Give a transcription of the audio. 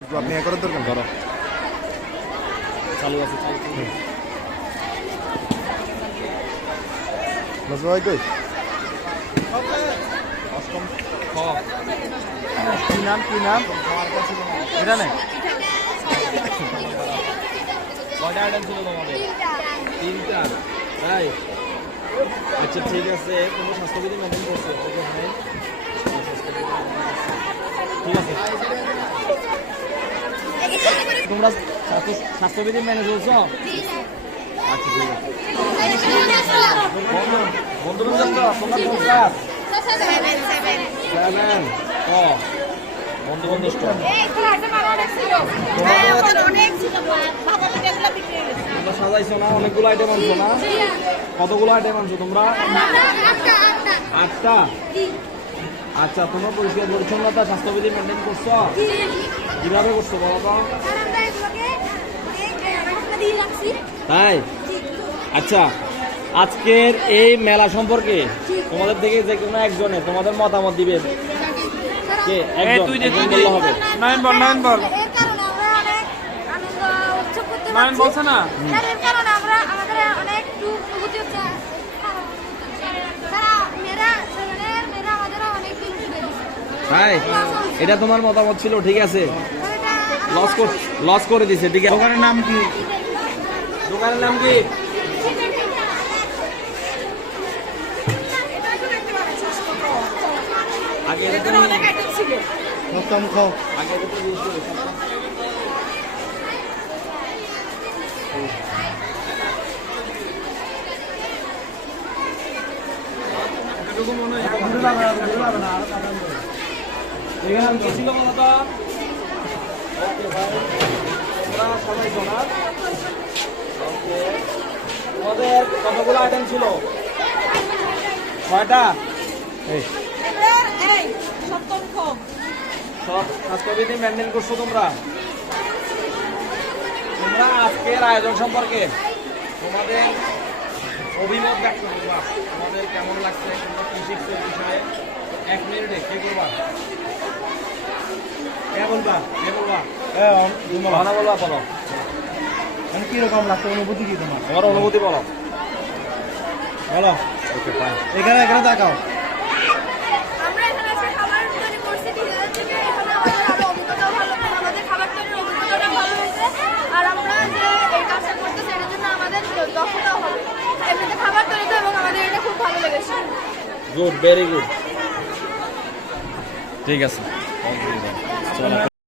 আপনি এ করার দরকার? করো। চালু আছে চালু নজর ভাই কই? ক। কি নাম কি নাম? এটা নেই? কয়টা আইটেম ছিল তোমাদের? তিনটা। তাই আচ্ছা ঠিক আছে। কোনো স্বাস্থ্যবিধি মেনটেন করছ? ঠিক আছে। তোমরা স্বাস্থ্যবিধি মেনে চলছো আচ্ছা ঠিক আছে। বন্ধু বন্ধু বান্ধব কোন ক্লাস সেভেন ও বন্ধু বন্ধু তোমরা সাজাইছো না? অনেকগুলো আইটেম আনছো না? কতগুলো আইটেম আনছো তোমরা? আটটা আচ্ছা তোমরা পরিষ্কার পরিচ্ছন্নতা স্বাস্থ্যবিধি মেনটেন করছ? কীভাবে করছ তাই? আচ্ছা আজকের এই মেলা সম্পর্কে তোমাদের থেকে যে কোনো একজনে তোমাদের মতামত দিবে। কে? একজন বললে। হবে। নয়ন বল নয়ন বল। নয়ন বলছে না? কারণে আমরা আমাদের অনেক অনুভূতি হচ্ছে তাই এটা তোমার মতামত ছিল ঠিক আছে? লস কর লস করে দিছে ঠিক আছে? দোকানের নাম কি? দোকানের নাম কি? আগে খাও আগে মনে হয়। ছিল বলো তো? ওকে ভাই তোমরা সবাই শোনা ওকে তোমাদের কতগুলো আইটেম ছিল ছয়টা এই। সব স্বাস্থ্যবিধি মেনটেন করছ তোমরা? তোমরা আজকের আয়োজন সম্পর্কে তোমাদের অভিমত ব্যক্ত করবা। তোমাদের কেমন লাগছে? তোমরা কি শিখছো বিষয়ে? এক মিনিটে কি করবা কে বলবা? কে বলবা? ভালো বলবা বলো। কীরকম লাগছে অনুভূতি কি তোমার? তোমার অনুভূতি বলো। বলো। ওকে ফাইন এখানে এখানে তাকাও। আমরা এখানে এসে খাবার তৈরি করছি নিজেদের থেকে এখানে আমাদের আরও অভিজ্ঞতাও ভালো আমাদের খাবার তৈরির অভিজ্ঞতাটা ভালো হয়েছে। আর আমরা যে এই কাজটা করতেছি এটার জন্য আমাদের দক্ষতাও হবে। এমনিতে খাবার তৈরিতে এবং আমাদের এটা খুব ভালো লেগেছে। গুড ভেরি গুড ঠিক আছে।